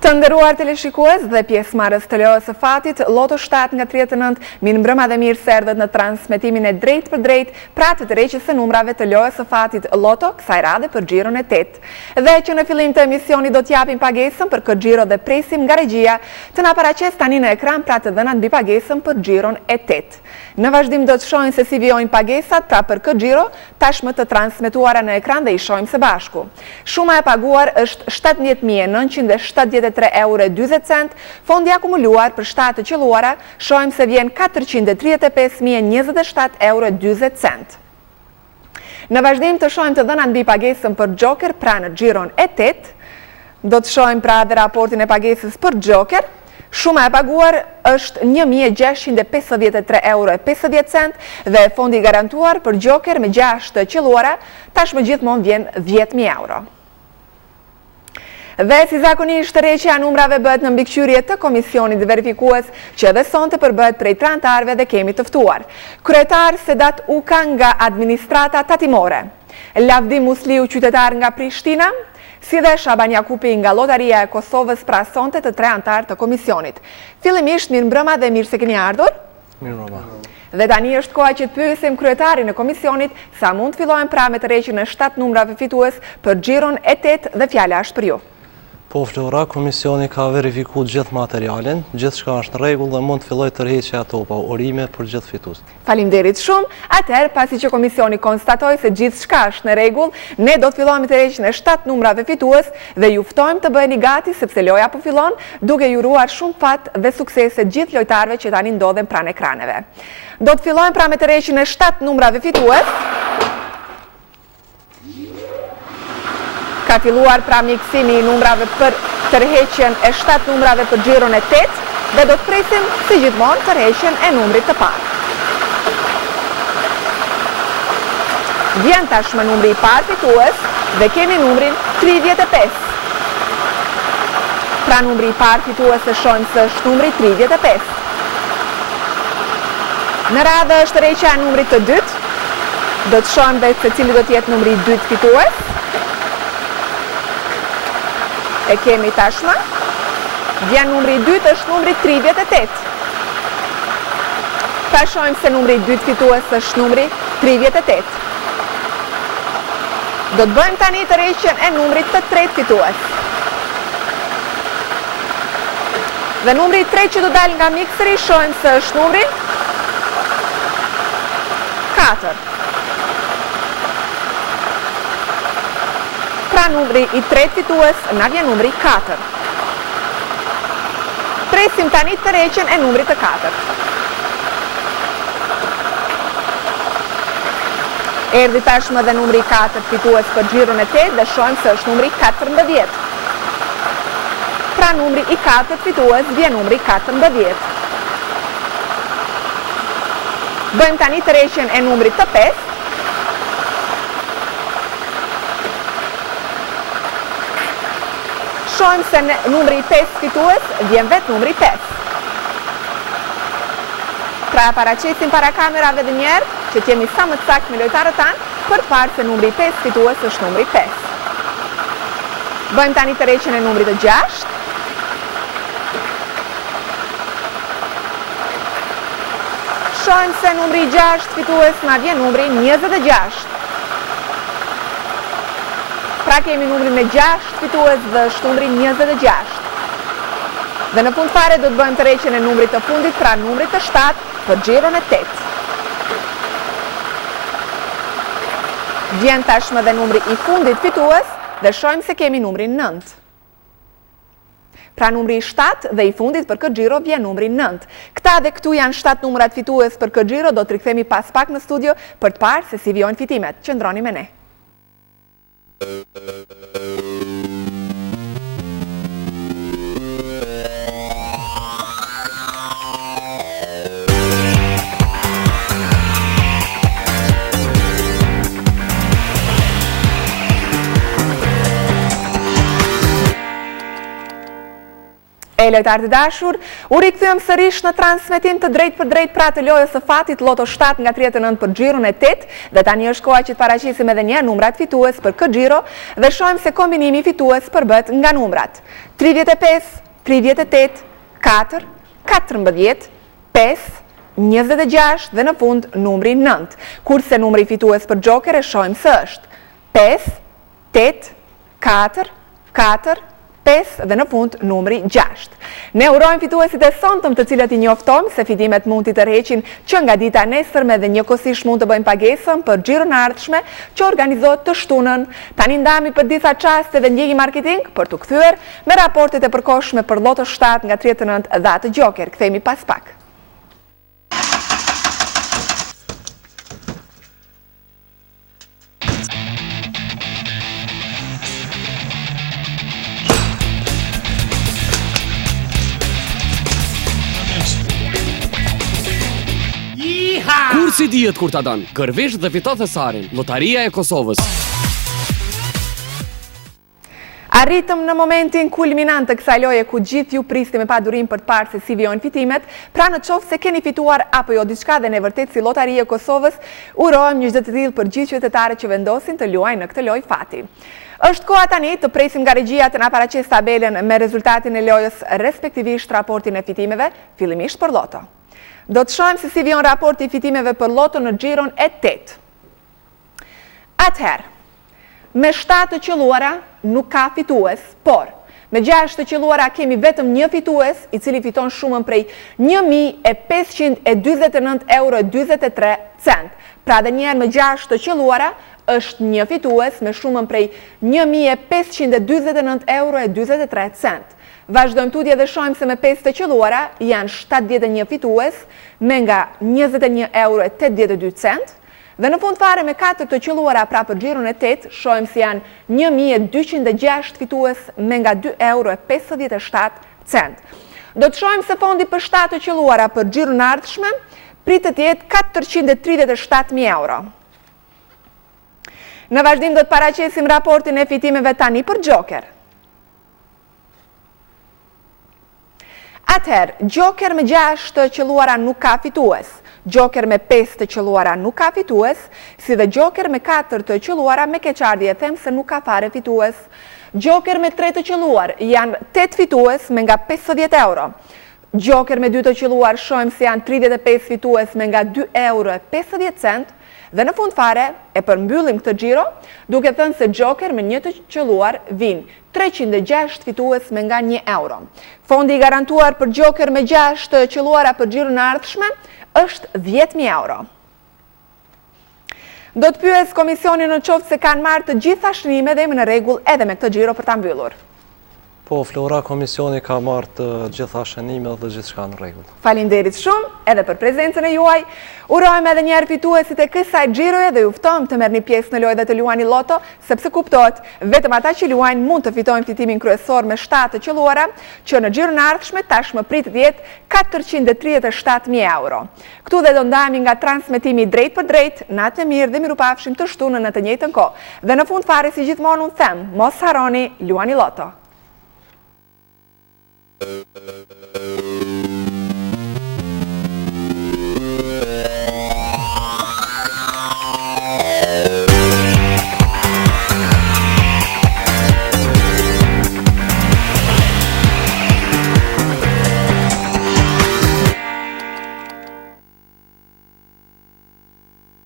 Të nderuar teleshikues dhe pjesëmarrës të lojës së fatit, Loto 7 nga 39, mirë mbrëma dhe mirë se erdhët në transmetimin e drejt për drejt pra të tërheqjes së numrave të lojës së fatit Loto, kësaj radhe për xhiron e 8. Dhe që në fillim të emisionit do t'japim pagesën për këtë xhiro dhe presim nga regjia të na paraqes tani në ekran pra të dhënat mbi pagesën për xhiron e 8. Në vazhdim do të shohim se si vijojnë pagesat pra për këtë xhiro, tashmë të transmetuara në ekran dhe i shohim së bashku. Shuma e paguar është 17.973 euro e 20 cent, fondi akumuluar për shtatë të qelluara, shohim se vjen 435.027 euro e 20 cent. Në vazhdim të shohim të dhënat mbi pagesën për Joker pra në xhiron e 8, do të shohim pra dhe raportin e pagesës për Joker. Shuma e paguar është 1.653 euro e 50 cent dhe fondi garantuar për Joker me 6 të qelluara, tashmë gjithmonë vjen 10.000 euro. Dhe si zakonisht tërheqja e numrave bëhet në mbikëqyrje të komisionit verifikues që edhe sonte përbëhet prej 3 anëtarëve dhe kemi të ftuar. Kryetar Sedat Uka nga administrata tatimore, Lavdim Musliu qytetar nga Prishtina, si dhe Shaban Jakupi nga Lotaria e Kosovës pra sonte të 3 anëtarë të komisionit. Fillimisht mirë mbrëma dhe mirë se keni ardhur. Mirë mbrëma. Dhe tani është koha që të pyesim kryetarin e komisionit sa mund të fillojmë pra me tërheqjen e 7 numrave fitues për xhiron e 8 dhe fjala është për ju. Po vlora, komisioni ka verifikuar gjithë materialin, gjithçka është në rregull dhe mund të fillojë tërheqja ato pa urime për gjithë fituesit. Faleminderit shumë. Atëherë, pasi që komisioni konstatoi se gjithçka është në rregull, ne do të fillojmë tërheqjen e 7 numrave fitues dhe ju ftojmë të bëheni gati sepse loja po fillon, duke ju uruar shumë fat dhe suksese gjithë lojtarëve që tani ndodhen pranë ekraneve. Do të fillojmë pra me tërheqjen e 7 numrave fitues. Ka filluar pra miksimi i numrave për tërheqjen e 7 numrave për xhiron e 8 dhe do të presim si gjithmonë tërheqjen e numrit të parë. Vjen tashmë numri i parë fitues dhe kemi numrin 35. Pra numri i parë fitues e shohim se është numri 35. Në radhë është tërheqja e numrit të dytë. Do të shohim dhe se cili do të jetë numri i dytë fitues. E kemi tashmë. Vjen numri i dytë është numri 38. Pra shohim se numri i dytë fitues është numri 38. Do të bëjmë tani tërheqjen e numrit të tretë fitues. Dhe numri i tretë që do dalë nga mikseri shohim se është numri 4. Pra numri i tretë fitues na vjen numri 4. Presim tani tërheqjen e numrit të 4. Erdhi tashmë dhe numri 4 fitues për xhiron e 8 dhe shohim se është numri 14. Pra numri i 4 fitues vjen numri 14. Bëjmë tani tërheqjen e numrit të 5. Shohim se numri i 5 fitues vjen vetë numri 5. Pra paraqesim para kamerave dhe njerë që t'jemi sa më sakt me lojtarët tanë për të parë se numri 5 fitues është numri 5. Bëjmë tani tërheqjen e numrit të 6. Shohim se numri 6 fitues na vjen numri 26. Pra kemi numrin me 6 fitues dhe është numri 26. Dhe në fund fare do të bëjmë tërheqjen e numrit të fundit, pra numrit të 7 për xhiron e 8. Vjen tashmë dhe numri i fundit fitues dhe shohim se kemi numrin 9. Pra numri i 7 dhe i fundit për këtë xhiro vjen numri 9. Këta dhe këtu janë 7 numrat fitues për këtë xhiro, do të rikthehemi pas pak në studio për të parë se si vijojnë fitimet. Qëndroni me ne. E lojtarë të dashur, u rikthyem sërish në transmetim të drejt për drejt pra të lojës së fatit Loto 7 nga 39 për xhiron e 8 dhe tani është koha që të paraqisim edhe një numrat fitues për këtë xhiro dhe shohim se kombinimi fitues përbët nga numrat 35, 38, 4, 14, 5, 26 dhe në fund numri 9, kurse numri fitues për Joker e shohim se është 5, 8, 4, 4, 5 dhe në fund numri 6. Ne urojmë fituesit e sonтëm të cilët i njoftojmë se fitimet mund t'i tërheqin që nga dita nesërme dhe njëkohësisht mund të bëjmë pagesën për xhiron e ardhshme që organizohet të shtunën. Tani ndahemi për disa çaste dhe ndjeki marketing për t'u kthyer me raportet e përkohshme për Loto 7 nga 39 dhe atë Joker. Kthehemi pas pak. Kur si dihet kur ta don, kërvish dhe fito thesarin, Lotaria e Kosovës. Arritëm në momentin kulminant të kësaj loje ku gjithë ju prisni me padurim për të parë se si vijojnë fitimet, pra në qoftë se keni fituar apo jo diçka dhe në vërtet si Lotaria e Kosovës, urojmë një çdo të tillë për gjithë qytetarët që vendosin të luajnë në këtë lojë fati. Është koha tani të presim nga regjia të na paraqes tabelën me rezultatin e lojës, respektivisht raportin e fitimeve, fillimisht për Loto. Do të shohim se si vijon raporti i fitimeve për Loto në xhiron e 8. Atëherë, me 7 të qelluara nuk ka fitues, por me 6 të qelluara kemi vetëm një fitues i cili fiton shumën prej 1.529 euro e 43 cent. Pra dhe njerë me 6 të qelluara është një fitues me shumën prej 1.529 euro e 43 cent. Vazhdojmë tutje dhe shohim se me 5 të qelluara janë 71 fitues me nga 21 euro e 82 cent dhe në fund fare me 4 të qelluara pra për xhiron e 8 shohim se janë 1206 fitues me nga 2 euro e 57 cent. Do të shohim se fondi për 7 të qelluara për xhiron e ardhshme pritet të jetë 437.000 euro. Në vazhdim do të paraqesim raportin e fitimeve tani për Joker. Atëherë, Joker me 6 të qelluara nuk ka fitues, Joker me 5 të qelluara nuk ka fitues, si dhe Joker me 4 të qelluara me keqardhje them se nuk ka fare fitues. Joker me 3 të qelluar janë 8 fitues me nga 50 euro. Joker me 2 të qelluar shohim se janë 35 fitues me nga 2 euro e 50 cent. Dhe në fund fare, e përmbyllim këtë xhiro, duke thënë se Joker me 1 të qelluar vin 306 fitues me nga 1 euro. Fondi i garantuar për Joker me 6 të qelluara për xhiron e ardhshme është 10.000 euro. Do të pyes komisionin në qoftë se kanë marrë të gjitha shënimet dhe jemi në rregull edhe me këtë xhiro për ta mbyllur. Po, Flora, komisioni ka marrë të gjitha shënimet dhe gjithçka në rregull. Faleminderit shumë edhe për prezencën e juaj. Urojmë edhe një herë fituesit e kësaj xhiroje dhe ju ftojmë të merrni pjesë në lojë dhe të luani Loto, sepse kuptohet, vetëm ata që luajnë mund të fitojnë fitimin kryesor me 7 të qelluara, që në xhiron e ardhshme tashmë pritet të jetë 437.000 euro. Këtu dhe do ndahemi nga transmetimi drejt për drejt, natë e mirë dhe mirupafshim të shtunën në të njëjtën kohë. Dhe në fund fare si gjithmonë unë them, mos harroni, luani Loto.